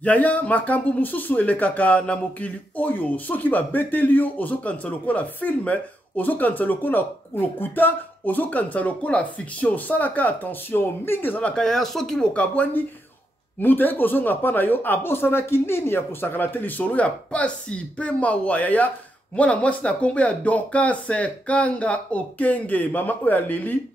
Yaya makambu mususu elekaka na mokili oyo soki ba betelio ozo kanisa lokola film ozo kanisa lokola lokuta ozo kanisa lokola fiction salaka attention mingi salaka yaya soki mokabwani mutaye kozonga pa na yo abosanaki nini ya kosakala te lisolo ya pasi pe mawa yaya mwana mwasi na kombo ya Dorcas Kanga Okenge mama oya leli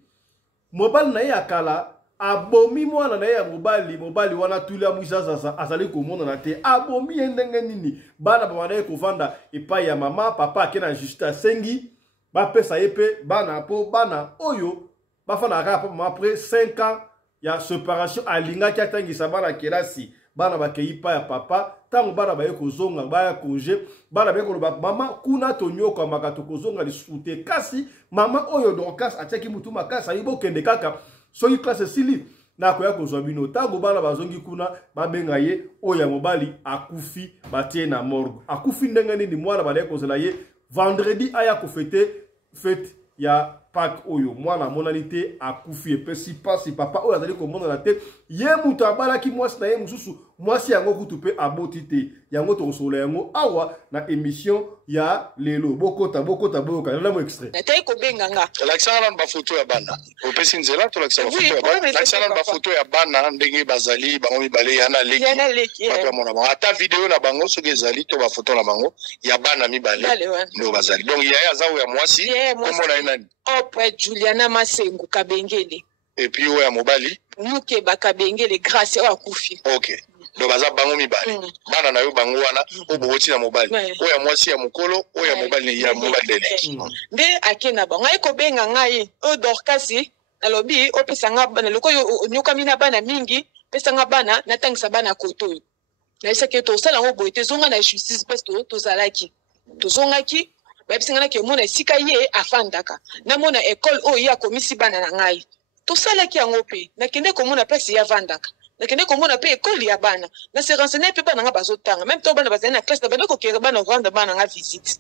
mobali na ye akala abomi mwana na ye ya mobali wana tulia mwizazaza azali komona na te abomi ndenge nini bana bana ye kovanda epai ya mama papa akena juste asengi bapesa ye pe bana po bana oyo bafana kaka mama après 5 ans ya séparation alingaki atangisa bana kelasi bana bakei pa ya papa tango bana baye kozonga baya congé bana baye koloba mama kuna tonyoka makato kozonga lisute kasi mama oyo Dorcas atiaki mutu makasa yibo kende kaka soki classe sili na koya kozwa bino tango bana bazongi kuna babenga ye oya mobali akufi batie na morgue akufi ndenge nini mwana bale kozela ye vendredi aya kofete fete ya Pâques oyo mwana monalité akufi epesi pasi papa oyo azali komona na te ye mutu abalaki mwasi na ye mususu mwasi yango kutu pe aboti te yango tokosola yango awa na émission ya lelo bokota boyoka na mo extrait natai kobenga nga lakisana ba photo ya bana opesi nzela to lakisana photo ya bana lakisana ba photo ya bana ndenge bazali bango mibale yana leki papa mona ba ata video na bango soki ezali to ba photo na bango ya bana mibale ndo bazali donc ya zawo ya mwasi komona nani Opre Juliana Masengu Kabengele. Et puis oya mobali Nuke Bakabengele grâce à Kufi. OK. Donc baza bango mibale. Bana na yo bango wana oboti na mobali. Oya mwasi ya mukolo, oya mobali ya mobali leki. Nde akena bango eko benga ngai o Dorcas alobi opesanga bana loko nyoka mina bana mingi pesanga bana natangisa bana koto. Na iseke to sala ngo boite zonga na justice parce que to zalaki. To zongaki babisingana ke mona sika ye afandaka na mona école o ya komisi bana na ngai to sala ki yango pe na kende ko mona place ya vandaka na kende ko mona pe école ya bana na se renseigner pe bana nga bazotanga même to bana bazana classe na bana ko kere bana rendre bana nga visite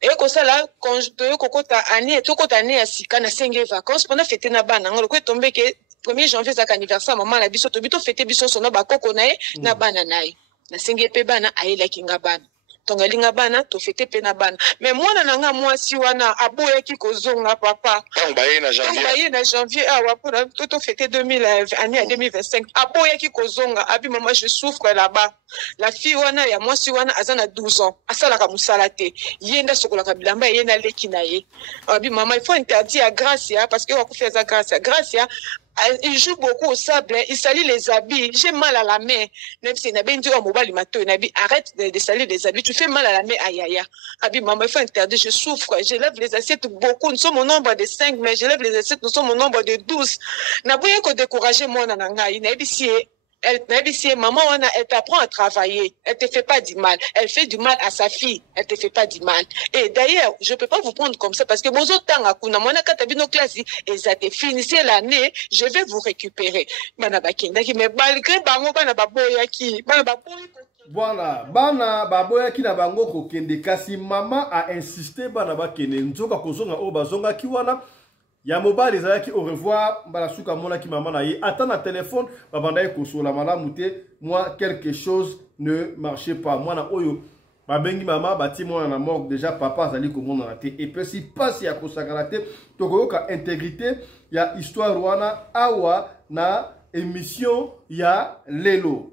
e ko sala quand to kokota année to kota année ya sika na 5 vacances pendant fêter na bana nga ko tomber ke 1er janvier za anniversaire maman na biso to bito fêter biso sona ba koko na ye na bana naye na 5 pe bana ayela kinga bana tongalinga bana to fete pe na bana mais mwana nanga mwasi wana aboyaki kozonga papa baye na janvier awa pour to fete 2000 année 2025 aboyaki kozonga abi maman je souffre là-bas la fille wana ya mwasi wana azana 12 ans asalaka musala te yenda sokolaka bilamba yenda leki na ye abi maman il faut interdire Gracia parce que wakufa za Gracia il joue beaucoup au sable, il salit les habits. J'ai mal à la main. Même si arrête de salir les habits. Tu fais mal à la main. Aïe aïe. Abi, maman, il faut interdire. Je souffre. Je lève les assiettes beaucoup. Nous sommes au nombre de 5, mais je lève les assiettes. Nous sommes au nombre de 12. N'a pas eu que décourager moi nananga. Il n'a maman, elle t'apprend à travailler. Elle te fait pas du mal. Elle fait du mal à sa fille. Elle te fait pas du mal. Et d'ailleurs, je peux pas vous prendre comme ça parce que mon autre temps, et ça te finissez l'année, je vais vous récupérer. Mais malgré voilà, bana baboyaki na bango kokende kasi mama a insisté bana bakende nzoka kozonga o bazonga ki wana ya mobali ezalaki au revoir mbala suka mona ki mama na ye ata na téléphone babanda ye kosola malamu te moi quelque chose ne marchait pas mwana oyo babengi mama bati mwana na morgue déjà papa azali komona na te et puis si passe ya kosakana te tokoyoka intégrité ya histoire wana awa na émission ya lelo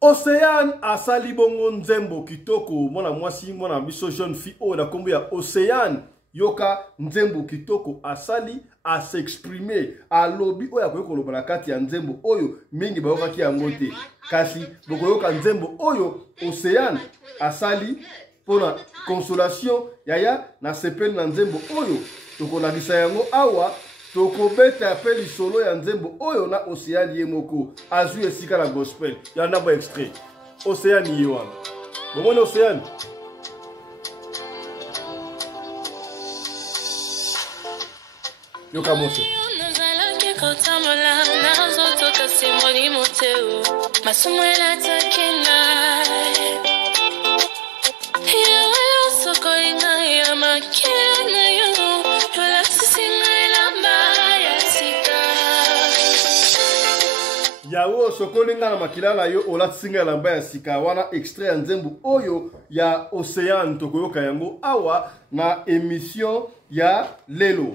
Océane asali bongo nzembo kitoko mwana mwasi mwana biso jeune fille o na kombo ya Océane yoka nzembo kitoko asali a s'exprimer a lobby oya koyoko loba kati ya nzembo oyo mingi bayoka ki yango te kasi bokoyoka nzembo oyo Océane asali pona consolation yaya na sepeli na nzembo oyo tokolakisa yango awa tokobeta pe lisolo ya nzembo oyo na Océane ye moko azwi esika na gospel ya ndabo extrait Océane ye wana bomona Océane yoka mose Yao sokolinga na makilala yo olatsinga lamba ya sika wana extrait nzembu oyo ya Océane tokoyoka yango awa na émission ya lelo.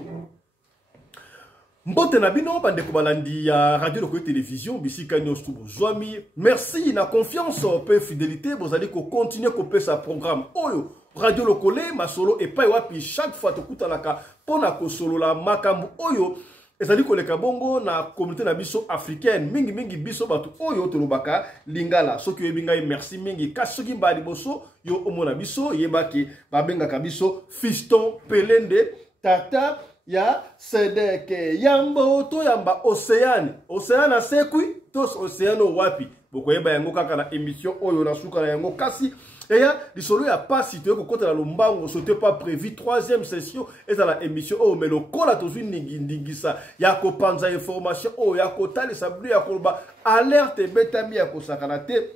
Mbote na bino bandeko balandi ya radio lokoyo télévision bisika nyonso bozwami. Merci na confiance pe fidélité bozali ko continuer ko pesa programme oyo radio lokole masolo epai wapi chaque fois tokutanaka pona ko solola makambu oyo ezali koleka bongo na communauté na biso africaine mingi biso batu oyo tolobaka lingala soki oyebi ngai merci mingi kasi soki mbali boso yo omona biso yebaki babengaka biso fiston pelende tata ya sedeke yambo to yamba Océane sekui tos Océane wapi bokoyeba yango kaka na émission oyo na suka na yango kasi eya lisolo ya pasi to ko kota na lombango c'était pas prévu 3e session et dans la émission oh mais le kola to ndingisa ya ko panza information oh ya ko tali sablu ya ko ba alerte betami ya ko sakana te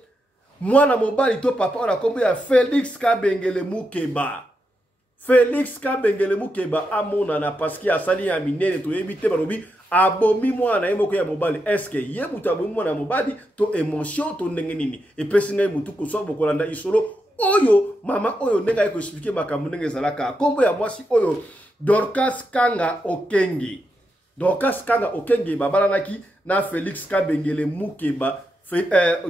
mwana mobali to papa ona kombo ya Félix Kabengele Mukeba amona na parce que asali ya minene to yebite barobi abomi mwana yemoko ya mobali est-ce que ye mutu abomi mwana mobali to émotion to ndenge nini epesi ngai mutu ko so bokolanda isolo oyo mama oyo ndenga yeko expliquer makambo ndenge zalaka kombo ya mwasi oyo Dorcas Kanga Okenge babalanaki na Félix Kabengele Mukeba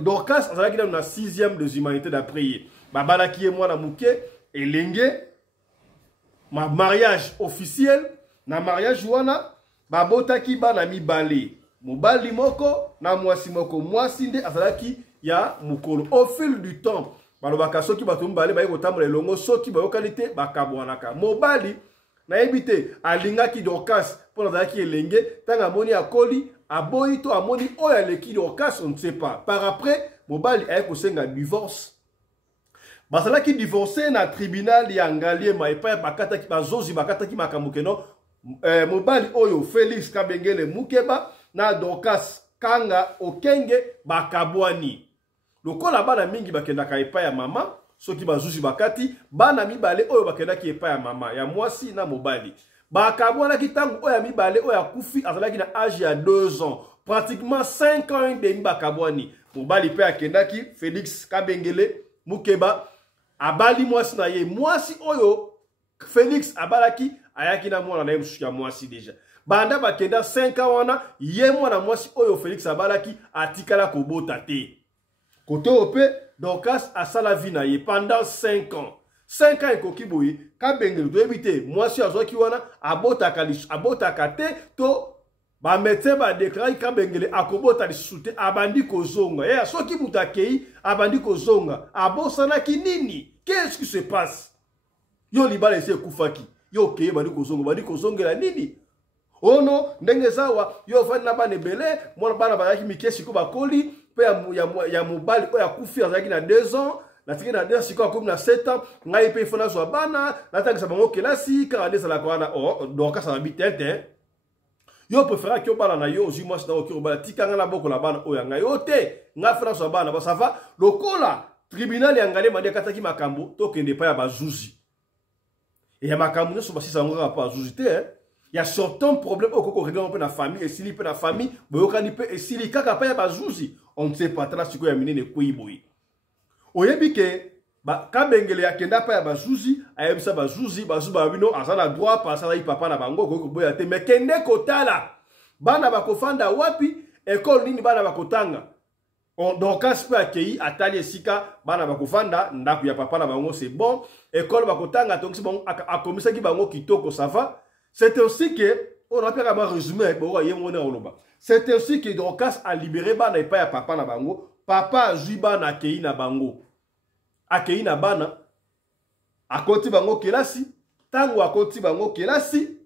Dorcas azalaki na 6e des humanités d'après babalaki ye mwana muke elenge ma mariage officiel na mariage wana babotaki bana mibale mobali moko na mwasi moko mwasi nde azalaki ya mukolo au fil du temps balobaka soki bato mibale baye kotambola elongo soki bayokani te bakabwanaka mobali nayebi te alingaki Dorcas mpona azalaki elenge ntango amoni akoli aboyi to amoni oyo aleki Dorcas on ne sait pas par après mobali aye kosenga divorce basalaki divorcé na tribunal ya Ngaliema epai bakataki bazozi bakataki makambo keno mobali oyo Félix Kabengele Mukeba na Dorcas Kanga Okenge bakabwani lokola bana mingi bakendaka epai ya mama soki bazuzi bakati bana mibale oyo bakendaki epai ya mama ya mwasi na mobali bakabwanaki tango oyo ya mibale oyo akufi azalaki na âge ya 2 ans pratiquement 5 ans et demi bakabwani mobali pe akendaki Félix Kabengele Mukeba abali mwasi na ye mwasi oyo Félix abalaki ayaki na mwana na ye mususu ya mwasi deja banda bakenda 5 ans wana ye mwana mwasi oyo Félix abalaki atikala kobota te koto ope Dorcas asala vie na ye pendant 5 ans 5 ans ekoki boye Kabengele toyebi te mwasi azwaki wana abotaka te to ba médecin ba déclaré Kabengele akobota lisusu te abandi kozonga ye soki mutu akei abandi kozonga abosanaki nini qu'est-ce qui se passe yo libala ese kufaki yo kei bandi kozongela nini ono ndenge zawa yo fani na bana ebele mwana bana bazalaki mike siko bakoli pe ya mobali oyo akufi azalaki na 2 ans natiki na 2 ans siko akomi na 7 ans ngai pe ifona zwa bana natangisa bango kelasi kaka ndezalaka wana Dorcas azabi tete yo préféra ki obala na yo ozwi mwasi na oki obala tikanga na boko na bana oyo ngai yo te nga fera zwa bana basava lokola tribunal ya Ngaliema madi akataki makambo tokende pa ya bazuzi et ya makambo nyonso basisa yango kaka pa bazuzi te ya certain problème oyo koko régler mpe na famille esili mpe na famille boyokani mpe esili kaka pa ya bazuzi on ne sait pas tala sikoyo ya minene ekwei boye oyebi ke Kabengele akenda pa ya bazuzi ayebisa bazuzi babino aza na droit pasala papa na bango ko boya te mais kende kotala bana bakofanda wapi école nini bana bakotanga Dorcas pe akei atali esika bana bakofanda ndako ya papa na bango c'est bon école bakotanga donc bon akomisaki bango kitoko ça va c'est aussi que on a pas un résumé bo yemone oloba c'est aussi que Dorcas a libéré bana pa ya papa na bango papa azwi bana akei na bango akei na bana akoti bango kelasi tango akoti bango kelasi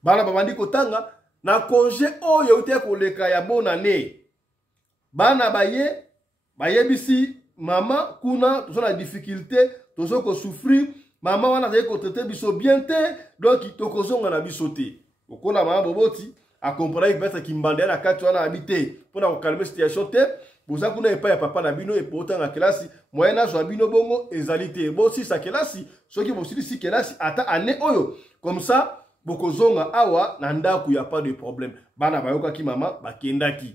bana babandi kotanga na congé oyo ute koleka ya bonne année bana bayebisi mama kuna tozo na difficulté tozo ko souffrir mama wana zai ko traiter biso bien te donc tokozonga na biso te okola mama boboti a comprendre peut-être kimbande na kati wana habité pour na calmer situation te boza kuna epa ya papa na bino epotanga kelasi moyen âge bino bongo ezali te bo si sa kelasi soki bosili si kelasi ata année oyo comme ça bokozonga awa na ndaku ya pas de problème bana bayokaki mama bakendaki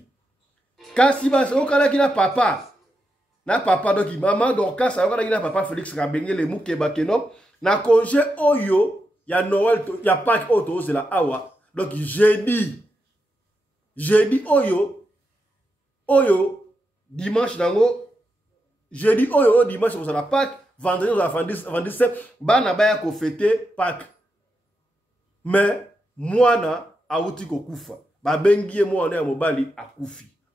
kasi basokalaki na papa donc mama Dorcas ayokalaki na papa Félix Kabengele Mukeba keno na congé oyo ya Noël ya Pâques oyo tozela awa donc jeudi oyo dimanche nango jeudi oyo dimanche kozala Pâques vendredi kozala bana baya kofete Pâques mais mwana auti kokufa babengie mwana ya mobali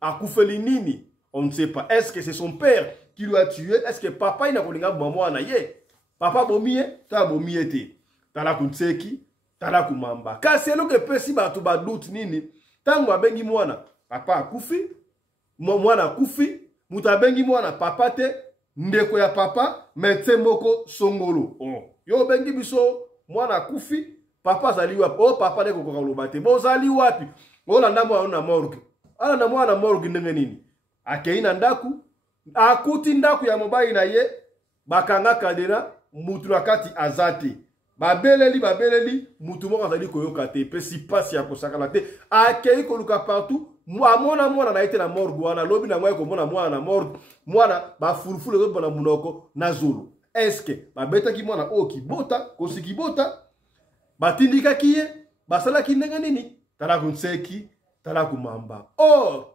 akufeli nini on ne sait pas. Est-ce que c'est son père qui lui a tué? Est-ce que papa il n'a pas mwana ye papa bomie ta bomie te tala kunseki tala kumamba kasi eloke pesi bato ba doute nini tango abengi mwana papa akufi mwana akufi muta abengi mwana papa te ndeko ya papa metse moko songolo yo bengi biso mwana akufi papa zali wapi papa ndeko ko kaloba te bozali wapi olanda mwana na morgue ala mwana morgue ndenge nini akei na ndaku akuti ndaku ya mobali na ye bakanga kadena mutu na kati azati babeleli mutu moko azali koyoka te pe si pasi ya kosakala te akei koluka partout amona mwana na ete na morgue wana lobi na ngwa komona mwana na morgue mwana bafulufulu ezo bona munoko na zolo eske babetaki mwana oyo kibota kosi kibota batindikaki ye basalaki ndenge nini tala kunseki tala kumamba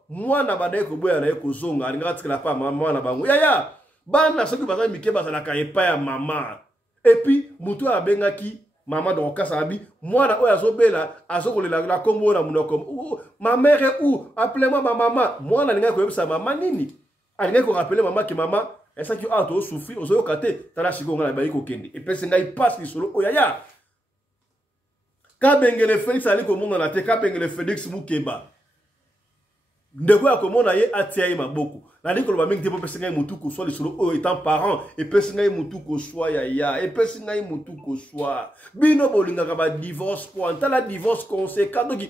mwana badaye koboya na ye kozonga alinga tikala pa mwana bango yaya bana soki bazali mike bazalaka epa ya mama epi mutu abengaki mama Dorcas abi mwana oyo azobela azokolela la kombo na munoko ma mère ou appelez-moi ma maman mwana alinga koyebisa mama nini alinga ko rappeler mama ki mama esaki to souffrir ozoyoka te tala shikonga na bayi kokende epesi ngai passe lisolo oyaya Kabengele Félix ali komona na te Kabengele Félix Mukeba ndeko ya komona ye atia ye maboko na ndiko loba mingi te pesi ngai mutu ko so lisolo oyo étant parent epesi ngai mutu ko so ya epesi ngai mutu ko so bino bolingaka ba divorce point tala divorce conséquent donc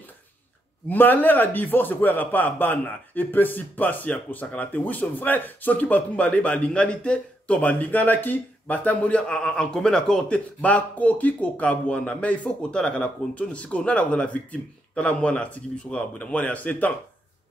malheur à divorce ko ya pa bana epesi pasi ya kosakala te oui c'est vrai ceux qui batumbale ba linganité to ba linganaki batamboli en commun accord te bakoki kokabwana mais il faut kotala la condition siko na la victime tala mwana atiki biso ka bwana mwana ya 7 ans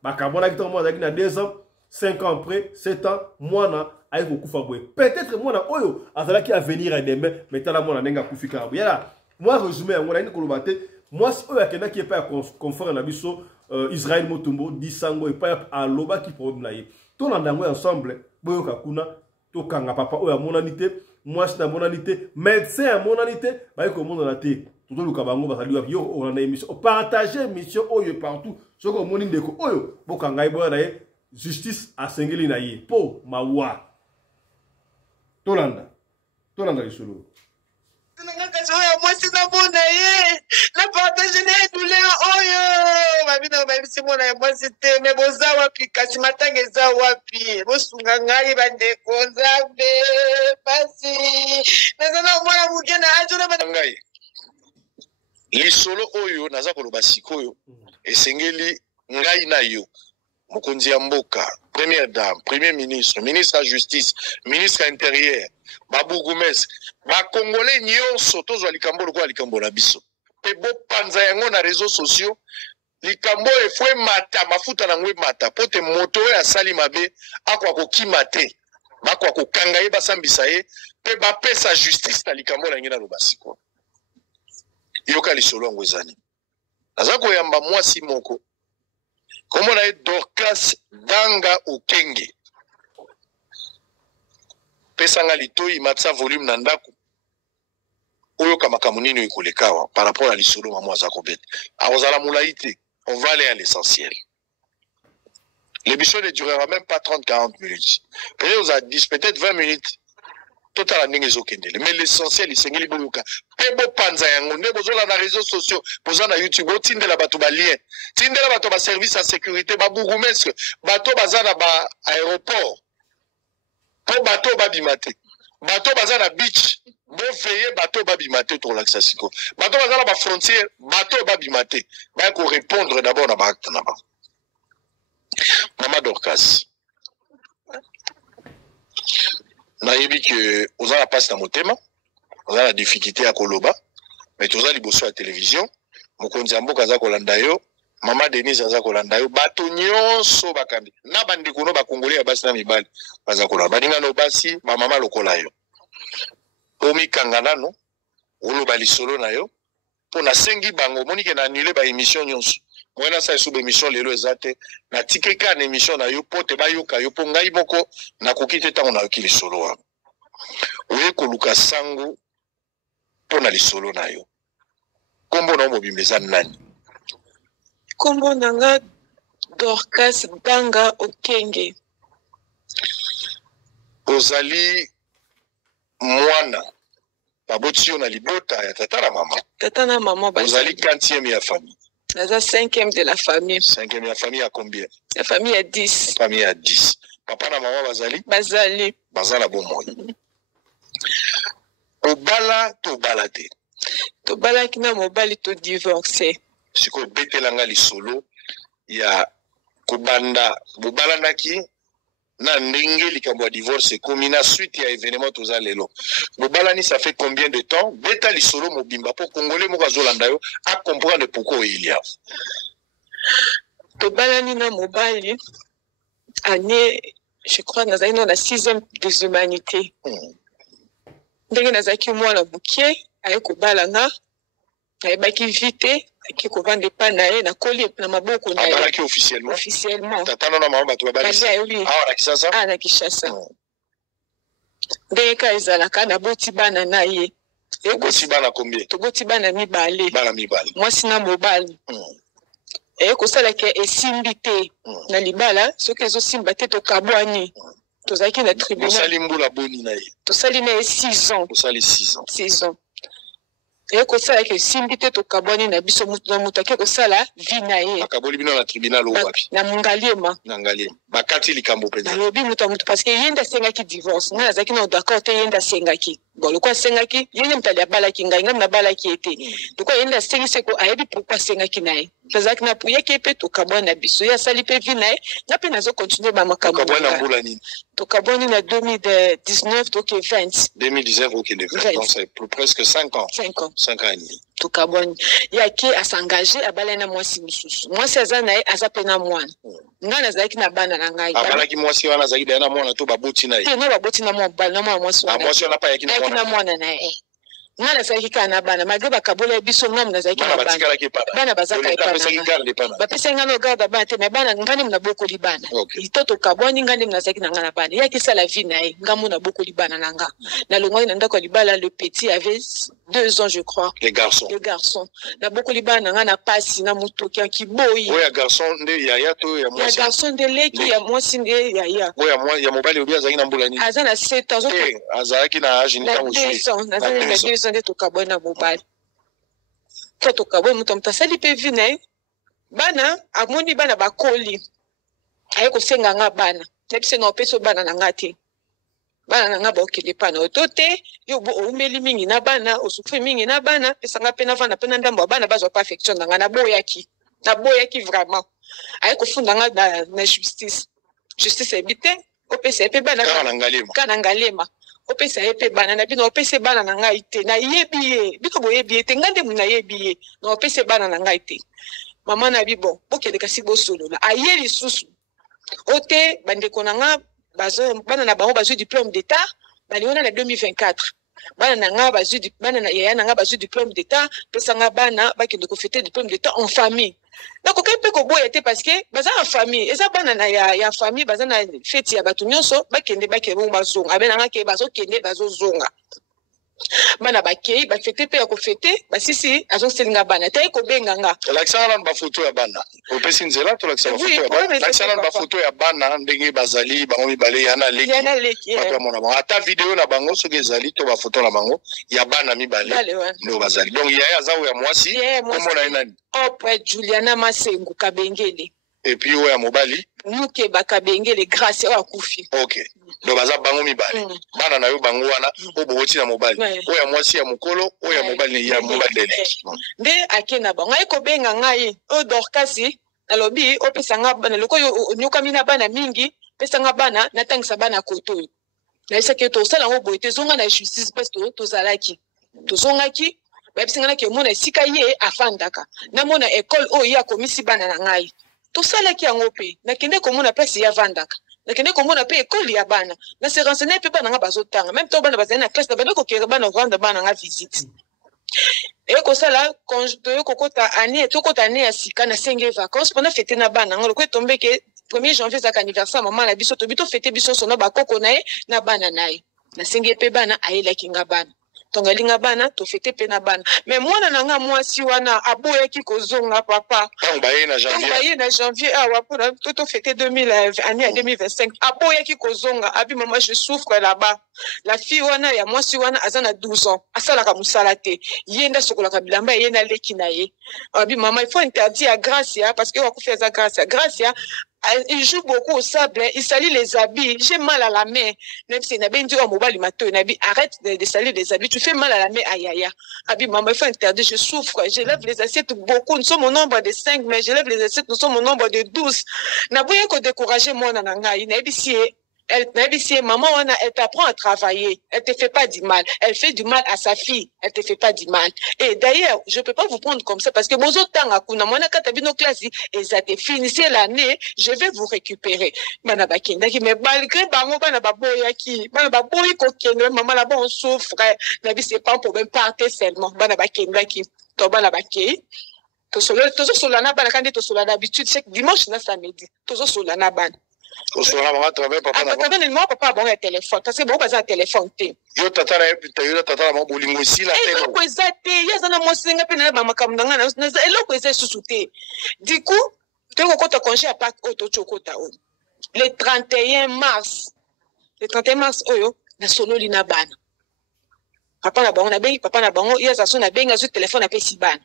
bakabwana ki to mwana na 2 ans 5 ans après 7 ans mwana ayi kokufa boye peut-être mwana oyo azalaki à venir à demain mais tala mwana nenga kufika boye là moi résumé ngona ni koloba te moi si oyo akenda ki pa confort na biso Israël Motumbo disango e pa aloba ki problème na ye to na ndango ensemble boyo kakuna to kanga papa oyo monanité moi c'est monanité médecin à monanité ba ko mona na te to luka bango ba sali yo on a émission partager mission oyo partout soko moni ndeko oyo bokanga ibo na ye justice a sengeli na ye po mawa tolanda lisolo moi c'est na bona ye na partager na douleur oyo babina babisi mona moi c'était mais boza wapi kasi matanga za wapi bosunga ngai bandeko nzambe basi nazana mwana mugena ajona ngai lisolo oyo naza koloba sikoyo esengeli ngai na yo mokonzi ya mboka première dame premier ministre ministre de la justice ministre intérieur babugumes bakongole nyonso tozwa likambo lokola likambo na biso pe bopanza yango na réseaux sociaux likambo efwe mata mafuta nango emata po te moto oyo asali mabe akwa kokima te bakwa kokanga ye basambisa ye pe bapesa justice na likambo na nge na loba sikoyo yoka lisolo yango ezani naza koyamba mwasi moko komona ye Dorcas Danga Okenge pesanga litoi matsa volume na ndako oyo kamakamu nini ekolekawa par rapport à lisolo mamo aza kobeta akozala molai te on va aller à l'essentiel. L'émission ne durera même pas 30-40 minutes. Peut-être vous a dit peut-être 20 minutes. Total mais l'essentiel c'est ngeli boyoka pebo panza yango ne bozola na réseaux sociaux boza na YouTube otindela bato ba lien tindela bato ba service à sécurité ba bourgmestre bato baza na ba aéroport po bato ba bimate bato baza na beach bo veiller bato ba bimate to relaxa siko bato baza na ba frontière bato ba bimate ba ko répondre d'abord na ba acte na ba Mama Dorcas nayebi que oza la passe na motema oza la difficulté à koloba mais toza liboso ya télévision mokonzi ya mboka aza kolanda yo mama Denise aza kolanda yo bato nyonso bakambi na bandeko no bakongole ya basi na mibali baza kolanda baninga no basi bamama lokola yo omikanga nano oloba lisolo na yo pona sengi bango monike na annule ba émission nyonso moyena sa esuba émission lelo ezate na tikeka na émission na yo pote bayoka yo po ngai moko nakoki te ntango nayoki lisolo wana oye koluka sango pona lisolo na yo kombo na mobimba eza nani kombo nanga Dorcas Banga Okenge ozali mwana baboti yo na libota ya tata na mama tata na mama ozali 4e ya famille naza 5e de la famille 5e ya famille ya combien la famille ya 10 famille ya 10 papa na mama bazali baza na bomoi obala to bala te tobalaki na mobali to divorcé sikoyo betelanga lisolo ya kobanda bobalanaki na ndenge likambo ya divorce komi na suite ya événement toza lelo bobalani ça fait combien de temps beta lisolo mobimba po congolais moko azolanda yo a comprendre pourquoi il y a tobalani na mobali année je crois nazali na 6e des humanités ndenge nazalaki mwana bukie aye kobalanga ayebaki vite aki kovanda epai na ye nakoli na maboko na ye abalaki officiellement tatano na mama bato babalisi awa na Kinshasa na Kinshasa ndenge ka ezalaka naboti bana na ye eboti bana combien toboti bana mibale mwasi na mobali ekosalaka esimbi te na libala soki ezosimba te tokabwani tozalaki na tribunal osali mbula boni na ye tosali na ye 6 ans osali 6 ans ekosala ke simbi te tokabwani na biso mutu na mutu ake kosala vi na ye akaboli bino na tribunal owapi na Ngaliema bakati likambo mpenza nalobi mutu mutu parce que yenda asengaki divorce nga nazalaki na d'accord te yenda asengaki bon lokwa asengaki yende mutu ali abalaki ngai nga nabalaki ete lokwa yenda asengisi ko ayebi pourquoi asengaki na ye tozalaki na puyaki mpe tokabwani na biso ye asali mpe vi na ye nga mpe nazokontinue bamakambo tokabwani na 2019 toke 2019 okende 20 donc c'est presque 5 ans 5 ans et demi tokabwani yake asengage abalai na mwasi mosusu mwasi aza na ye aza mpe na mwana nga nazalaki na bana na ngai abalaki mwasi wana azalaki na mwana to baboti na ye te no baboti na mobali na mwana mwasi wana pa yaki na mwana na ye nga nazalaki kaka na bana malgré bakabola ya biso ngamu nazalaki na bana bazaka bapesaki nga na ogarde bana te me bana nga nde munabokoli bana to tokabwani nga nde munazalaki na nga na bana yaki esala vie na ye nga munabokoli bana na nga nalongwaki na ndako ya libala le petit avait 2 ans je crois le garçon nabokoli bana na nga na pasi na motoki ya kiboyi oya garçon nde yaya to ya mwasi ya garçon nde leki ya mwasi nde yaya oya ya mobali obi azalaki na mbula nini aza na 7 ans azalaki na âge ni tango nazali na 2 ans nde tokabwani na mobali po tokabwani moto asali mpe vi na ye bana amoni bana bakoli aye kosenga nga bana nabiso na opesi bana na nga te bana na nga baokende pa na oto te yo oumeli mingi na bana osufri mingi na bana pesanga mpe navanda mpe na ndambo ya bana bazwa pa affection na nga naboyaki vraiment aye kofunda nga na justice ebi te opesa ye mpe bana ka na Ngaliema opesa ye mpe bana na bino opesa bana na ngai te nayebi ye biko boyebi ye te nga nde nayebi ye na opesa bana na ngai te mama na bi bon bokende kasi bosolola aye lisusu ote bandeko na nga bana na bango bazwi diplôme d'état baliona na 2024 bana na nga bazwi bana na yaya na nga bazwi diplôme d'état pesa nga bana bakende ko fêter diplôme d'état en famille nakoki mpe koboya te parce que baza en famille eza bana na ya famille baza na feti ya bato nyonso bakende bongo bazonga abe na nga ke bazokende bazozonga bana bakei bafete mpe ya kofete basisi azoselinga bana taye kobenga nga lakisanga nanu bafoto ya bana opesi nzela to lakisanga bafoto ya bana lakisanga nanu bafoto ya bana ndenge bazali bango mibale yana leki bato amona bango ata video na bango soki ezali to bafoto na bango ya bana mibale nde bazali donc yaya aza oyo ya mwasi komona ye nani opre Juliana Masengu Kabengele et puis oyo ya mobali nuke bakabengele grâce oyo akufi ok donc baza bango mibale bana na yo bango wana oyo boboti na mobali oyo ya mwasi ya mokolo oyo ya mobali ya mobali leleki nde ake na bango aye kobenga ngai oyo Dorkasi nalobi opesa nga bana loko oyo onyokami na bana mingi pesa nga bana natangisa bana koto oyo nayesaki tosala yango boye te zonga na justice mpe tozalaki tozongaki bayebisingana ke mona esika ye afandaka na mona école oyo ya komisi bana na ngai tosalaki yango mpe nakende komona place ya vandaka nakende komona mpe école ya bana na se renseigner mpe bana nga bazotanga même to bana bazali na classe na bana kokera bana rendre bana nga visite ekosala toyo kokota année tokota année ya sika na senge vacances pendant fête na bana ngo ko tombe ke 1er janvier zaka anniversaire maman na biso to bito fête biso sona bakoko na ye na bana na ye na senge pe bana ayelaki nga bana tongalinga bana to fete pe na bana mais mwana nanga mwasi wana aboyaki kozonga papa baye na janvier awa pona to fete 2000 année ya 2025 aboyaki kozonga abi maman je souffre là-bas la fille wana ya mwasi wana azana 12 ans asalaka musala te yenda sokolaka bilamba yenda leki na ye abi maman il faut interdire grâce parce que wakufi za grâce il joue beaucoup au sable, il salit les habits. J'ai mal à la main. Même si arrête de salir les habits, tu fais mal à la main. Aïe aïe. Abi, maman, il faut interdire, je souffre. Je lève les assiettes beaucoup. Nous sommes au nombre de 5, mais je lève les assiettes, nous sommes au nombre de 12. N'a pas que décourager moi, nananga. Maman, elle t'apprend à travailler. Elle te fait pas du mal. Elle fait du mal à sa fille. Elle te fait pas du mal. Et d'ailleurs, je peux pas vous prendre comme ça parce que bozo tanga kuna mwana katabino classe et ça te finissez l'année, je vais vous récupérer. Bana bakenda ki mais malgré bango bana baboyaki, bana baboyi ko kende maman là-bas on souffre. La vie c'est pas un problème partez seulement. Bana bakenda ki to bana bakei. Tozo solana bana kandi to solana d'habitude chaque dimanche na samedi. Tozo solana bana. Papa bon téléphone parce que bon bazar téléphone té yo tata na bolingo ici la télé ko ezate yazana mosenga pe na ba makambo ngana na eloko eza susuté du coup te ko kota congé à Pâques auto chokota o le 31 mars oyo na solo lina bana papa na bango na bengi papa na bango yaza so na benga zo téléphone apé si bana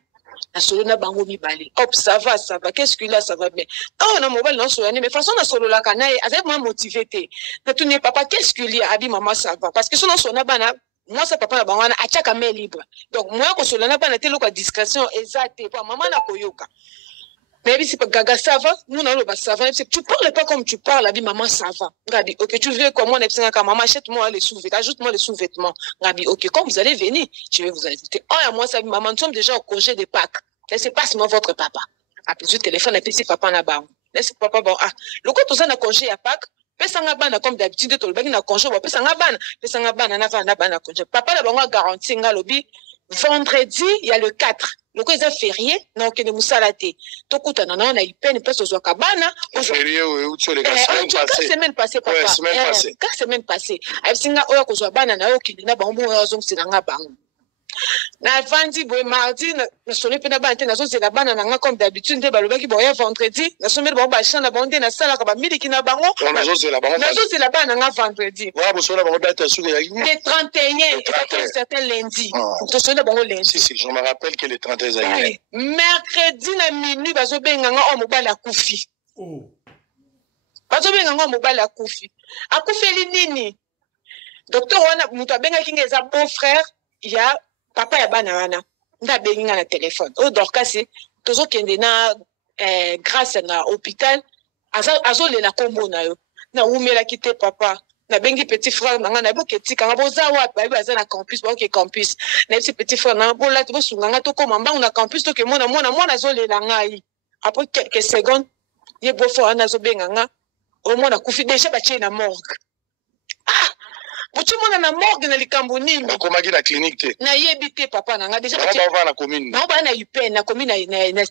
na solo na bango mibale hop ça va qu'est-ce que là ça va bien oh na mobile non solo mais façon na solo la kana avec moi motivé té na tout n'est papa qu'est-ce que lui abi maman ça va parce que son solo na bana moi ça papa na bango na achaka main libre donc moi ko solo na bana té loka discrétion exacte pour maman na koyoka mais si pas gaga ça va nous na lo ba ça va tu parles pas comme tu parles abi maman ça va ngabi OK tu veux comment on est ka maman achète-moi les sous-vêtements ajoute-moi les sous-vêtements ngabi OK quand vous allez venir je vais vous inviter oh moi ça maman nous sommes déjà au congé de Pâques laissez passe-moi votre papa appelle le téléphone et puis papa na ba laisse papa bon le coup tout ça na congé à Pâques pesanga bana comme d'habitude to le baki na congé ba pesanga bana na bana congé papa la bango garantie nga lobi vendredi il y a le 4 le coup est férié donc de musalate to kutana na na ipene place zo kabana férié ou sur les semaine passée papa semaine passée abisinga oya ko zo bana na yo kidina bango yo zo sinanga bango na vandi boy mardi na solo pe na bana te na zo zela bana na comme d'habitude nde balobaki boya vendredi na sommet bango ba chana bango te na sala ka ba miliki na bango na zo zela bana na vendredi wa bo solo bango date sur ya le 31 et certain lundi to solo bango lundi si je me rappelle que le 31 mercredi na minuit bazo benga nga o mobala kufi bazo benga nga o mobala kufi akufeli nini docteur wana muto abenga kinga eza bon frère ya papa ya bana wana nda benga na téléphone o dorkasi tozo kende na grâce na hôpital azo le na kombo na yo na umela kite papa na bengi petit frère nanga na boketi kanga boza wapi baza na campus ba OK campus na petit frère na bola to sunganga to koma mbangu na campus to ke mona zo le la ngai après quelques secondes ye bofo ana zo benga nga o mona kufi déjà ba na morgue Mutumona na morgue na likambo nini koma ki na clinique te na yebite papa nanga déjà ba na commune na ba na UPN na commune na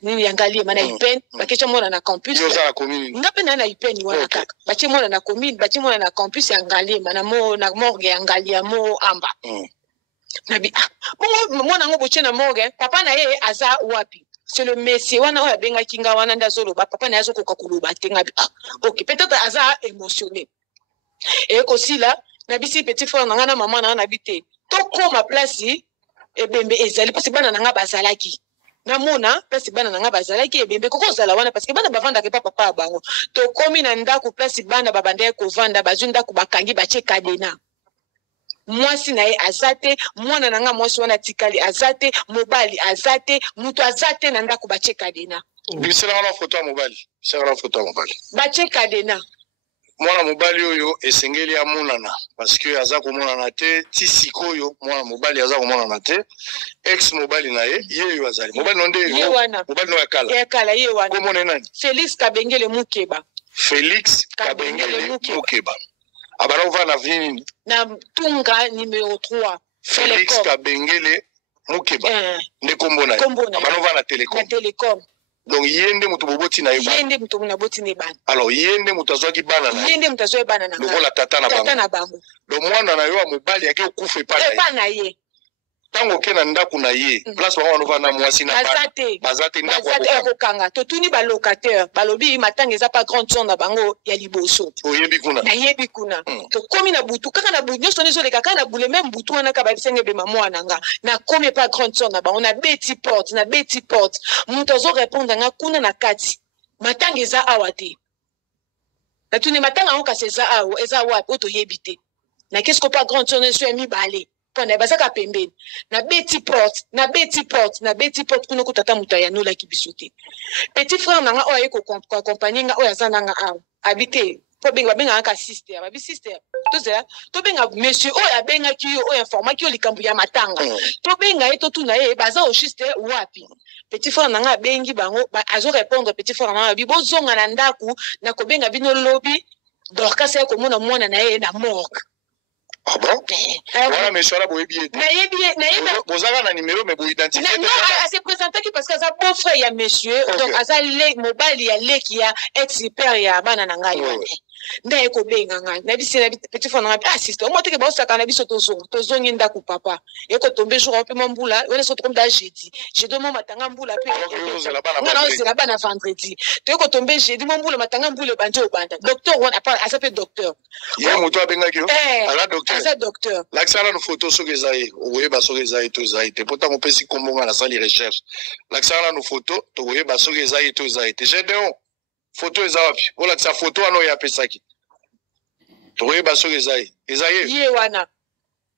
nini yangalie mana UPN bakecha mona na campus yo za commune ngape na UPN wana kaka bache mona na commune bache mona na campus yangalie mana mo na morgue yangalie mo amba na bi mona ngo boche na morgue papa na ye aza wapi c'est le monsieur wana oya benga kinga wana ndazolo ba papa na yazo koka kuluba tenga bi OK peut-être aza émotionné et aussi là na bisi petit frère nanga na maman na habité to koma place e bembe ezali parce que bana nanga bazalaki na mona place bana nanga bazalaki e bembe koko zala wana parce que bana bavanda ke papa bango to komi na ndako place bana babanda ko vanda bazunda ku bakangi bache kadena mwasi na ye azate mwana nanga mwasi wana tikali azate mobali azate mutu azate na ndako bache kadena bisela na photo mobali c'est la photo mobali bache kadena mwana mobali oyo esengeli amonana parce que aza komonana te ti sikoyo mwana mobali aza komonana te ex mobali na ye yo azali mobali no nde mobali no ya kala ye wana komona nani Félix Kabengele Mukeba Félix Kabengele Mukeba abana ova na vini na Tunga numéro 3 Félix Kabengele Mukeba nde kombo na ye abana ova na Télécom donc yende mutu boboti na yeba yende mutu na boti ne ban alors yende mutu azwaki bana na yende mutu azwaki bana na lokola tata na bango donc mwana na yo mobali yake okufa epa na ye tango ke na ndako na ye place bango banova na mwasi na bazate ndako akokanga totuni balocataire balobi matanga eza pas grande son na bango ya liboso oyebi kuna nayebi kuna tokomi na butu kaka na butu nyonso ezoleka kaka na bule même butu wana ka babisenge ebema mwana nga nakomi pas grande son na bango na beti porte moto azorépondre nga kuna na kati matanga eza awa te natuni matanga yango kasi eza wapi oyo toyebi te na qu'est-ce que pas grande son eso ya mibale pona bazaka pembeni na beti porte kuna kutata muta ya nola kibisote petit frère nanga oyo aye ko accompagner nga oyo azana nga awa habité po benga benga ka sister babi sister to benga monsieur oyo abenga ki oyo informa ki likambu ya matanga to benga ye to tuna ye baza au juste wapi petit frère nanga bengi bango azo répondre petit frère nanga bibo zonga na ndaku na ko benga bino lobi Dorcas ya ko mona mwana na ye na morgue. Ah bon? Voilà, mais ça là, vous avez Bozaka na numéro, mais vous identifiez. Non, elle s'est présentée parce qu'elle a beau frère, il y a monsieur. Donc, elle a le mobile, il y a le qui a ex-père, il y a banana. Ndaye ko benga nga na bisi na petit fona nga assiste moi teke ba osaka na biso tozongi ndaku papa eko tombe jour pe mbula wena so tombe da jeudi mo matanga mbula pe ngana ozela bana vendredi teko tombe jeudi mbula matanga mbula banje obanda docteur on appelle a s'appelle docteur ye moto abenga ki ala docteur c'est docteur l'accent na photo so kezaye oye ba so kezaye to zaye te pourtant on peut si kombonga na sali recherche l'accent na photo to oye ba so kezaye to zaye te jedon photo eza wapi ola tsa photo ano ya pesaki toye baso ezaye ye wana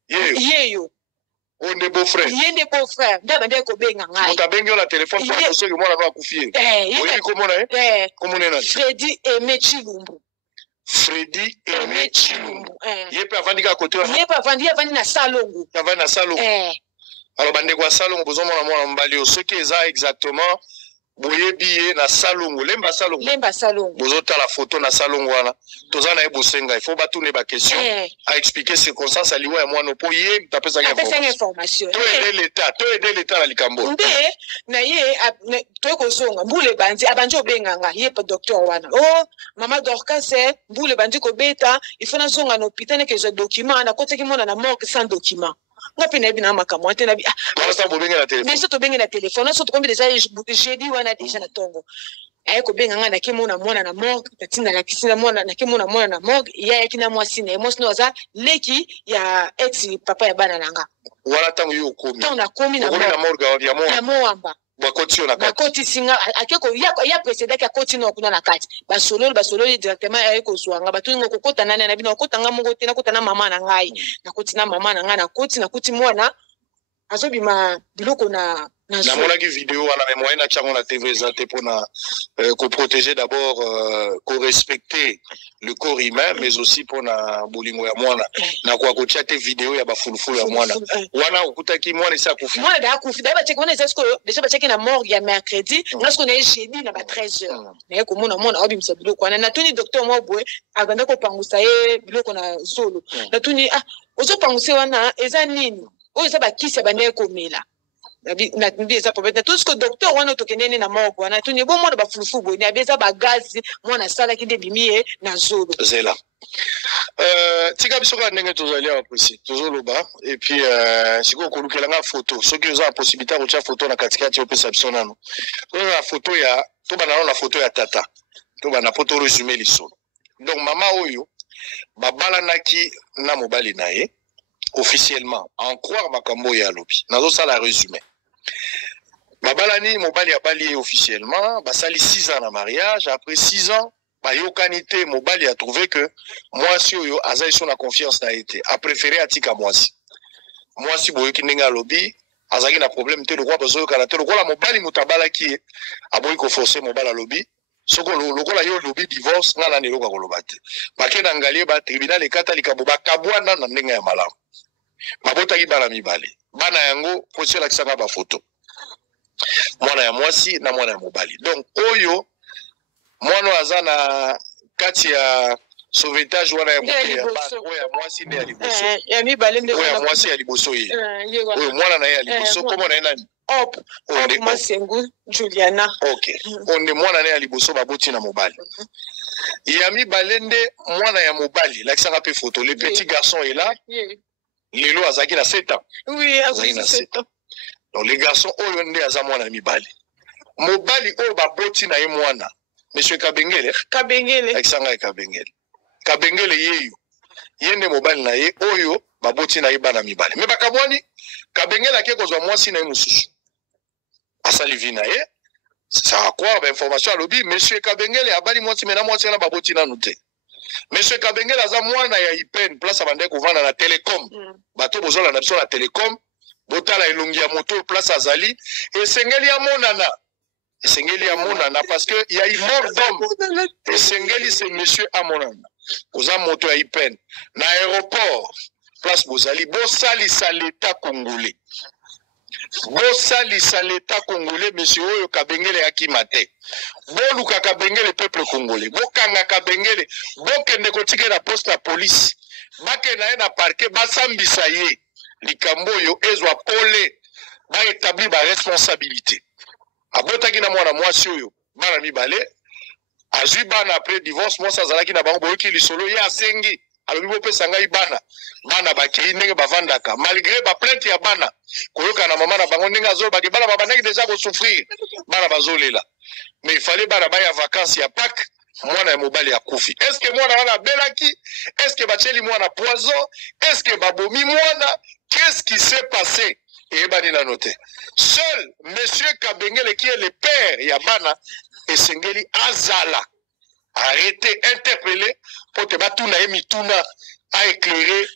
ye yo onde beau frère yende beau frère ndaba ndeko benga ngai mutabengi la téléphone pour que ceux qui mona ba kufie oui comment na Freddy Aimé Chilumbu ye pe avandika côté ye pe avandi na salongo avandi na salongo alors bande kwa salongo bozomo na mwana mbali ceux qui eza exactement boye biye na salongo lemba salongo bozota la photo na salongo wana tozana e bosenga il faut batune ba question à expliquer circonstances ali wa mwana po ye tapesa information to aider l'état la likambo nde na ye to ko songa mbule banzi abanje obenganga ye pa docteur wana oh mama Dorcas mbule banzi ko beta il faut na songa no pitane ke je document na koteki mona na morgue sans document ngapi na bina makamwa te na bi ça bo benga na téléphone mais ça to benga na téléphone ça to kombi déjà jeudi wana déjà na tongo ay ko benga nga na kimona mwana na morgue tatina la kisina mwana na kimona mwana na morgue ya yakina mwasi na emotion za leki ya ex papa ya bana nanga wala tango yo komi tona komi na morgue ya mwana na mwamba bakoti na kati bakoti singa akeko ya précédent ka koti no kuna na kati basolo directement ay ko swanga batungo kokota nana na bino kokota nga moko te na kota na mama na ngai na koti na mama na ngai na koti mwana azobima biloko na monaki vidéo wana mais moyen na chango na TV zate pona ko protéger d'abord ko respecter le corps humain mais aussi pona bolingo ya mwana na kwa ko chate vidéo ya bafulufulu ya mwana wana ukutaki mwana isa kufi mwana da kufi da ba check mwana est-ce que déjà ba check na morgue ya mercredi parce qu'on est jeudi na ba 13h na ko mwana obi msa biloko wana na tuni docteur mo boy aganda ko pangusa ye biloko na zolo na tuni ozo pangusa wana eza nini oyo za ba kisi bande ko mela na bieza peut-être tout ce que docteur wana tokendene na moko wana tuni bo mwana ba fulufu bo ni abeza ba gazi mwana sala ki debimiye na zolo zela tika biso ka ndenge tozali a possible tozoloba et puis siko ko lukela nga photo ce qui a possibilité ko tia photo na katikati opesa biso nano la photo ya to bana na photo ya tata to bana poto resumer liso donc mama oyo babala naki na mobali na ye officiellement en croire makambo ya lobi nazo sala résumé babalani mobali ya bali officiellement basali 6 ans na mariage après 6 ans bayokanité mobali a trouvé que mwasi oyo azali so na confiance na été a préféré atika mwasi boyoki ndenge alobi azaki na problème te lokwa bazoyokana te lokola mobali mutabala ki aboyi ko forcer mobali alobi soko lokola yo lobi divorce ngana ne loka koloba te bakena ngalie ba tribunal ekata likabo bakabwana na ndenge ya malamu babotaki bana mibale bana yango posela kisanga ba photo mwana ya mwasi na mwana ya mobali donc oyo mwana azana kati ya sauvetage wana ya moke ya bana oyo ya mwasi ne ya liboso ya mibale nde oyo ya mwasi ya liboso ye oyo mwana na ye ya liboso komo na ye nani Op Masengu Juliana. Ok. Onde mwana na ya liboso baboti na mobali. Ya mibale nde mwana ya mobali. Lakisanga pe photo. Le petit garçon est là. Lelo azaki na 7 ans. Oui, azaki na 7 ans. Donc les garçons oyo nde aza mwana ya mibali. Mobali oyo baboti na ye mwana. Monsieur Kabengele. Kabengele. Lakisanga ya Kabengele. Kabengele yeyo. Yende mobali na ye oyo baboti na ye bana mibali. Me bakabwani Kabengele ake kozwa mwasi na ye mususu. Asali vina ye. Ça a quoi information à lobby monsieur Kabengele abali mwasi mena mwasi na baboti na nute. Monsieur Kabengele aza mwana ya Ipen place abande kovanda na Telecom. Bato bozola na biso na Telecom. Botala elongi ya moto place azali esengeli ya monana. Esengeli ya monana parce que il y a eu mort d'homme. Esengeli c'est monsieur Amonana. Oza moto ya Ipen na aéroport place bozali bosalisa l'état congolais. Bosalisa l'état congolais monsieur oyo Kabengele akimate. Boluka Kabengele peuple congolais. Bokanga Kabengele bokende kotike na poste la police. Bakena na parquet basambisa ye. Likambo yo ezwa pole ba établir ba responsabilité. Abotaki na mwana mwasi oyo bana mibale azui bana après divorce mwasi azalaki na bango boyoki lisolo ye asengi alobi bopesa ngai bana bakei ndenge bavandaka malgré ba plainte ya bana koyoka na mama na bango ndenge azolobaki bana babandaki déjà kosouffrir bana bazolela mais il fallait bana baya vacances ya Pâques mwana ya mobali ya kufi est-ce que mwana wana belaki est-ce que bacheli mwana poison est-ce que babomi mwana qu'est-ce qui s'est passé et bani na noté seul monsieur Kabengele qui est le père ya bana esengeli azala arrêté interpellé pour te battre na mituna a éclairer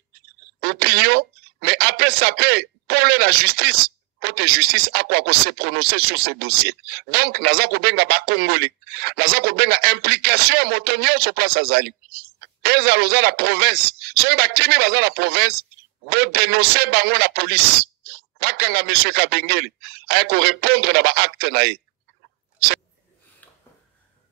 opinion mais après ça peut pour la justice pour te justice à quoi se prononcer sur ces dossiers donc naza ko benga ba congolais naza ko benga implication ya motonio sur place azali ezaloza la province ceux ba kimi baza la province bo dénoncer bango la police bakanga monsieur Kabengele a ko répondre na ba acte na ye.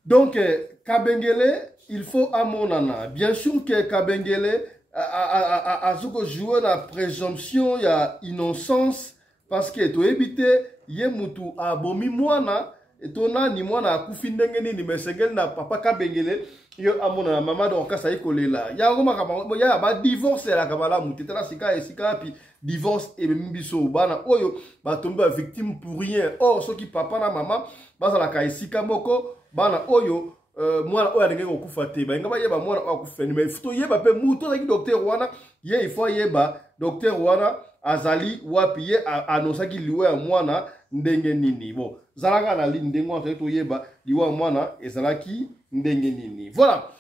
Donc Kabengele il faut amonana bien sûr que Kabengele a joué la présomption il y a innocence parce que to éviter ye mutu abomi mwana etona ni mwana akufi ndenge nini mesengeli na papa Kabengele yo amona na mama donc ça ikolela ya ngoma kama ya ba divorce la kabala muteta sika esika puis divorce et mbiso bana oyo ba tomber victime pour rien or ceux qui papa na mama baza la ka esika moko bana oyo mwana oyo ndenge kokufa te ba ngaba yeba mwana akufa ni mais futo yeba pe muto na docteur wana ye il faut yeba docteur wana azali wapi ye anosaki liwe ya mwana ndenge nini bon zalaka na li ndenge wana to yeba liwe ya mwana ezalaki ndenge nini. Voilà.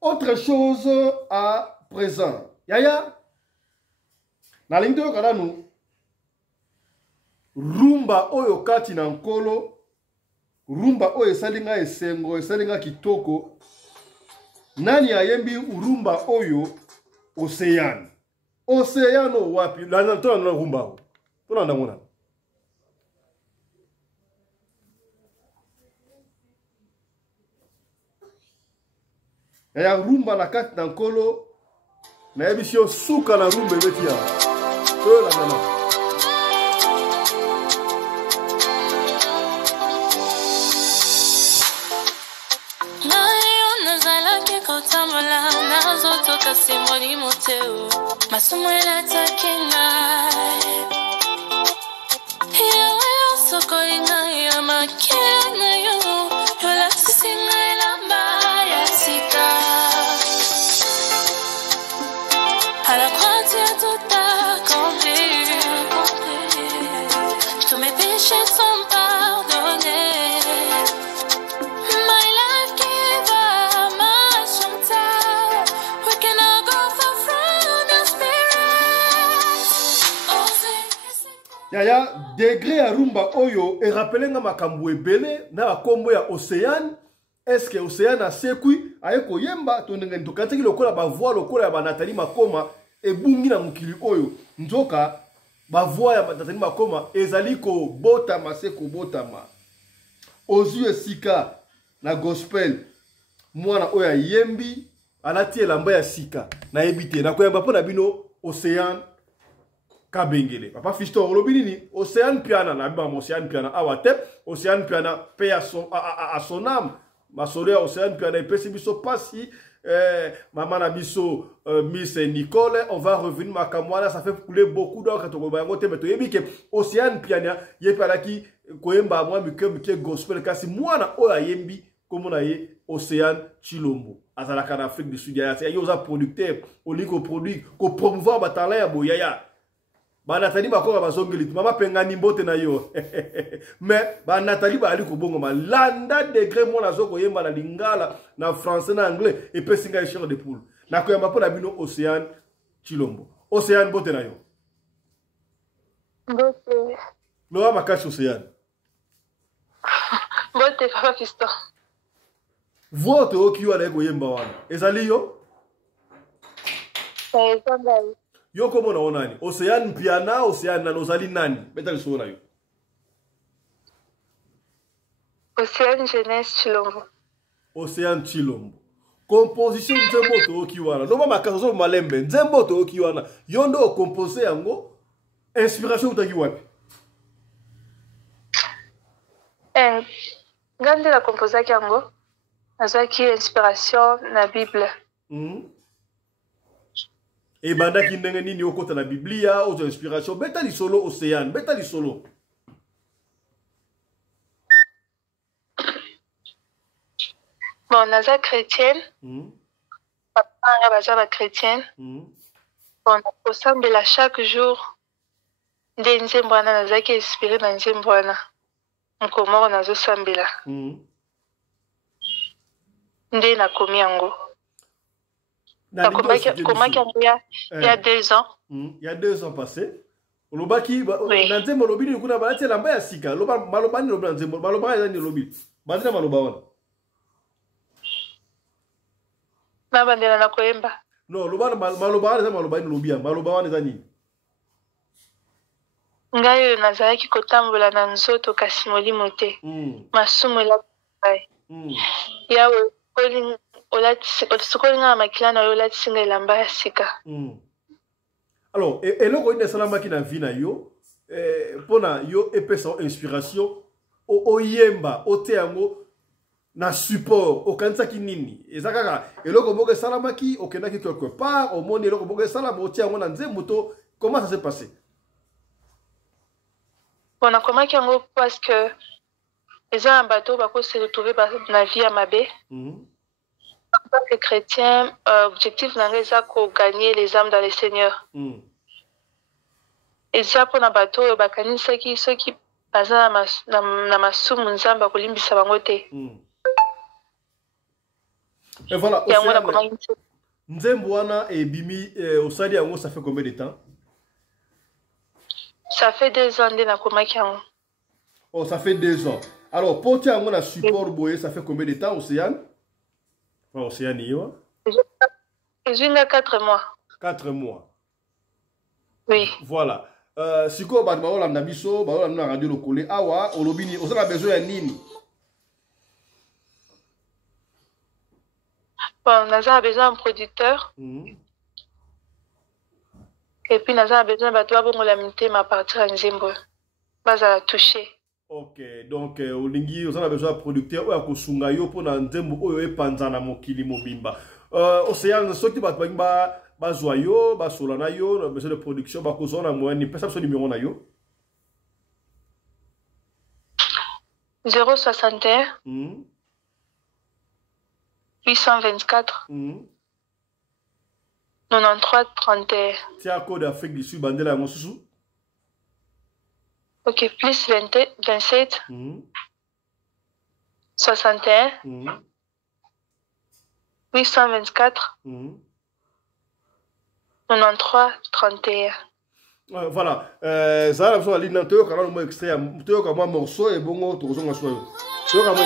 Autre chose à présent. Yaya na ligne de kana nu rumba oyo kati na nkolo rumba oyo esalinga esengo esalinga kitoko nani ayembi rumba oyo Océane Océano wapi la to na rumba to na ndamona ya rumba na kati na nkolo na ebisio suka na rumba ebeti ya to la mama Masumwela takinga hiyo soko inga ya makena yo yola singa lamba ya sika ala kwati tuta compris tous mes péchés sont pardonnés my life give up my chantal we cannot go for Yaya degré ya rumba oyo et rappeler nga makambo ebele na kombo ya Océane est-ce que Océane a sekui aye koyemba tondenga ntokataki lokola ba voix lokola ya ba Nathalie Makoma ebungi na mukili oyo nzoka ba voix ya Nathalie Makoma ezali ko botama se ko botama ozu esika na gospel mwana oyo yembi alati elamba ya sika na yebite na koyamba pona bino Océane Kabengele papa Fiston olobi nini Océane Piana na biba Océane Piana awate Océane Piana paix à son âme masolo ya Océane Piana epesi biso pasi maman na biso Miss Nicole on va revenir makamwana ça fait couler beaucoup d'eau quand on va ngote mais toyebi ke Océane Piana yepalaki koyemba mwa mike gospel kasi mwana oyo yembi komona ye Océane Chilombo azalaka na Afrique du Sud ya yoza producteur oliko produit ko promouvoir batala ya boyaya ba Nathalie Makoma bazongeli mama pengani mbote na yo mais ba Nathalie ba ali ko bongo malanda degré mona zoko yemba na lingala na français na anglais et pe singa chair de poule na koyamba po na bino Océane Chilombo Océane mbote na yo Mbote Loa makashi Océane Mbote papa Fiston vote okiwa na ko yemba wana ezali yo yo komo na onani Océane Piana Océane na nozali nani beta lisona yo Océane Jeunesse Chilombo Océane Chilombo composition nzembo to okiwana no makazo zo malembe nzembo to okiwana yondo o composer yango inspiration utaki wapi ngande la composer yango azaki inspiration na Bible et banda ki ndenge nini okota na Biblia ozo inspiration beta li solo Océane beta li solo bon naza chrétienne papa nga baza chrétienne bon osambela chaque jour nde nzembo wana nazaki inspiré na nzembo wana nkomoko nazosambela nde nakomi yango nakomaki yango ya 2 ans il y a 2 ans passé olobaki na nzembo lobi ni kuna balati elamba ya sika maloba ni lobi na nzembo maloba ezani lobi bandina maloba wana na bandela na koyemba no loba maloba wana eza maloba ni lobi ya maloba wana eza nini ngai oyo nazalaki kotambola na nzoto kasi molimo te masumu elai yawe sokolinga na makila na yo olatisinga elamba ya sika alors eloko oyo esalamaki na vi na yo mpona yo epesa inspiration oyemba ote yango na support okanisaki nini eza kaka eloko moko esalamaki okendaki quelque part omoni eloko moko esalama otia yango na nzembo to comment ça s'est passé bon nakomaki yango parce que eza na bato bakose retrouver na vie ya mabe en tant que chrétien objectif na ngai eza kogagner les âmes dans le Seigneur eza mpona bato oyo bakanisaki soki baza na masumu nzambe akolimbisa bango te et voilà nzembo wana ebimi osali yango ça fait combien de temps ça fait 2 ans nde nakomaki yango oh ça fait 2 ans alors pour tia yango na support boye ça fait combien de temps Océane Océane yo ezwinga 4 mois 4 mois oui voilà siko bato baolanda biso baolanda na radio lokole awa olobini osala besoin ya nini bon naza besoin d'un producteur et puis naza besoin bato babongola mitema à partir ya nzembo bazala touché ok donc olingi osala besoin ya producteur oyo akosunga yo mpona nzembo oyo epanza na mokili mobimba Océane soki bato bangi bazwa yo basola na yo na besoin de production bakozwa na moyen ni pesa biso numéro na yo 061 824 93 31 tia code d'Afrique du Sud bandela yango susu ok plus 27 61 824 93 31 voilà ça la besoin d'aller dans toi quand on extrait toi comme un morceau et bon tu rejoins sur toi comme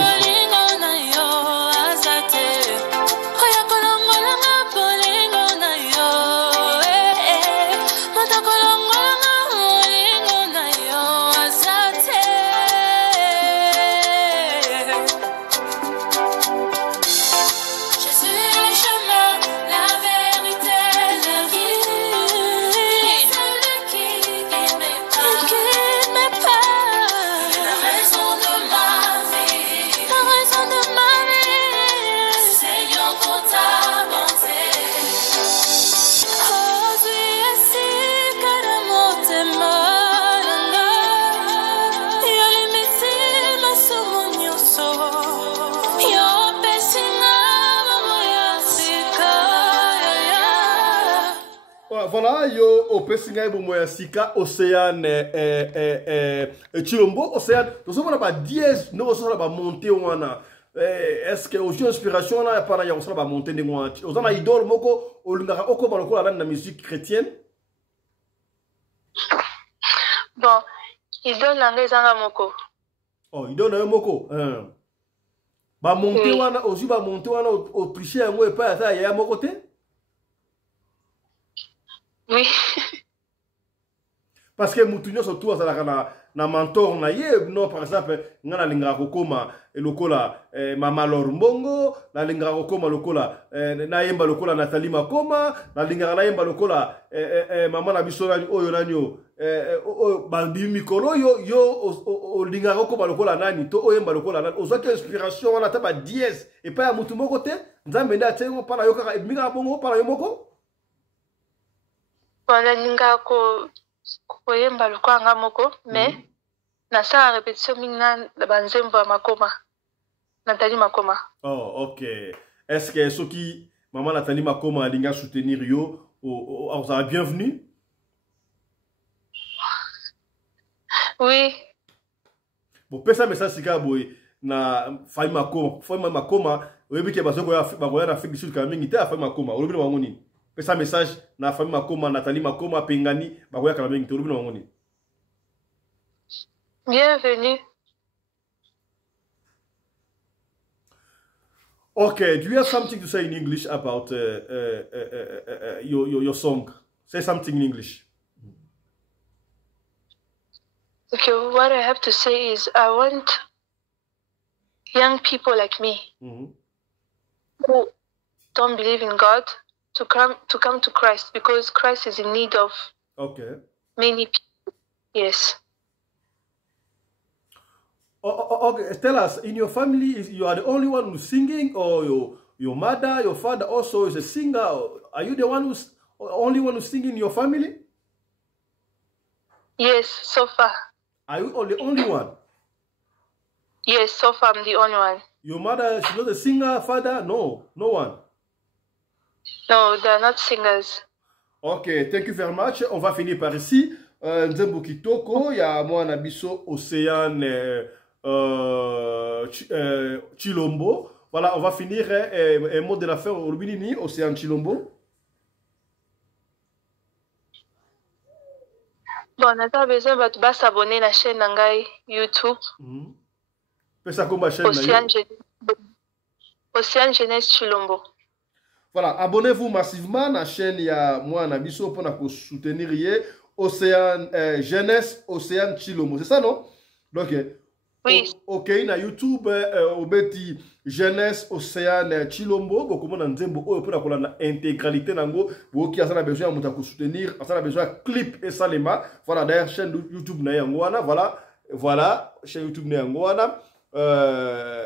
Voilà, yo, au Pessinga et Bomoya Sika, Océane Chilombo, Océane, nous sommes là-bas 10, nous sommes là-bas monter ou est-ce que aussi inspiration là, par là, on sera monter des mois. Aux gens idole, moko, au lingara, oko baloko la la musique chrétienne. Bon, idole l'anglais zanga moko. Oh, idole na moko. Ba monter wana, aussi ba monter wana, Autrichien un mot et pas ça, y a mon côté. Oui. Parce que mutunyo surtout ça na mentor na ye no par exemple ngana linga kokoma lokola mama Lorbongo na linga kokoma lokola na yemba lokola Nathalie Makoma na linga na yemba lokola mama na bisonali oyo nanyo bambi mikolo yo linga kokoma lokola nani to oyemba lokola nani ozaki inspiration wana taba 10 et pas ya mutu moko te nzambe nda tsengo para yo kaka minga bongo para yo moko Voilà linga ko koyemba lokola nga moko mais na sa répétition mingi na banzembo ya Makoma Nathalie Makoma. Oh ok. Est-ce que ceux qui maman Nathalie Makoma alinga soutenir yo vous avez bienvenue? Oui. Bon pesa message sika boy na Faye Makoma oyebi ke bazoko ya na Afrique du Sud ka mingi te Faye Makoma olobi na wangoni. Pesa message na Faye Makoma Nathalie Makoma pengani bakoya ka mingi te olobi na wangoni. Bienvenue. Okay, do you have something to say in English about your song? Say something in English. Okay, what I have to say is I want young people like me who don't believe in God to come to Christ because Christ is in need of many people. Yes. Okay, tell us, in your family, you are the only one who's singing, or your mother, your father also is a singer? Are you the only one who's singing in your family? Yes, so far. Are you the only one? Yes, so far I'm the only one. Your mother, she's not a singer, father? No, no one. No, they're not singers. Ok, thank you very much. On va finir par ici. Nzembo Kitoko, il y a moi Nabiso Océane Chilombo. Voilà, on va finir un mot de la fin au Rubinini, Océane Chilombo. Bon, on a besoin de s'abonner à la chaîne Nangai YouTube. Océane Jeunesse Chilombo. Voilà, abonnez-vous massivement à la chaîne, il y a moi Nabiso pour soutenir Océane Jeunesse Océane Chilombo. C'est ça, non? Donc, oui. Ok, na YouTube, obeti Jeunesse Océane Chilombo, beaucoup de nzembo pour la intégralité nango, beaucoup qui a besoin de soutenir, a besoin de clip et salema. Voilà, d'ailleurs chaîne YouTube na yangwana, voilà, chaîne YouTube na yangwana,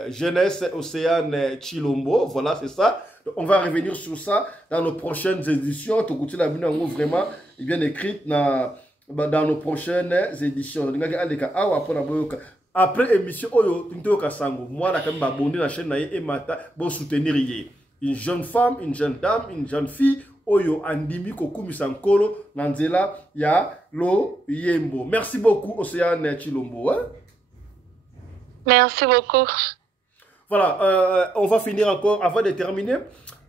Jeunesse Océane Chilombo, voilà, c'est ça. Donc, on va revenir sur ça dans nos prochaines éditions. Tout côté la vidéo vraiment bien écrite dans nos prochaines éditions. Après émission oyo tinto kasango moi na kamba abonner la chaîne na et mata bon soutenir une jeune femme, une jeune dame, une jeune fille oyo andimi kokumisa nkolo na nzela ya lo yembo. Merci beaucoup Océane Chilombo. Hein? Merci beaucoup. Voilà, on va finir encore avant de terminer.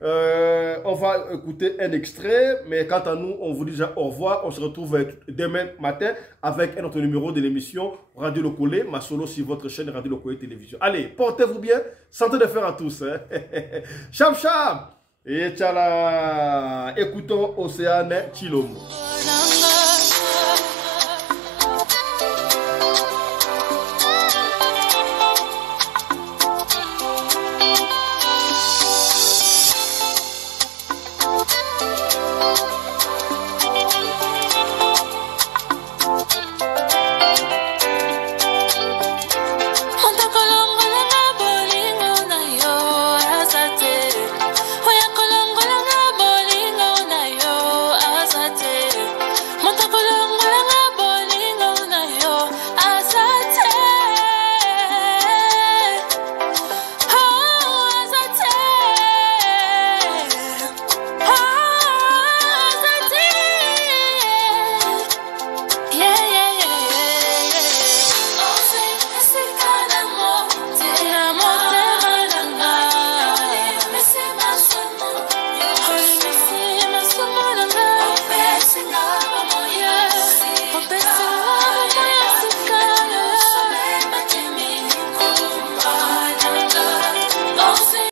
On va écouter un extrait, mais quant à nous, on vous dit déjà au revoir. On se retrouve demain matin avec un autre numéro de l'émission Radio Le Collet, ma solo sur votre chaîne Radio Le Collet Télévision. Allez, portez-vous bien, santé de fer à tous. Hein? Cham cham et tchala, écoutons Océane Chilombo.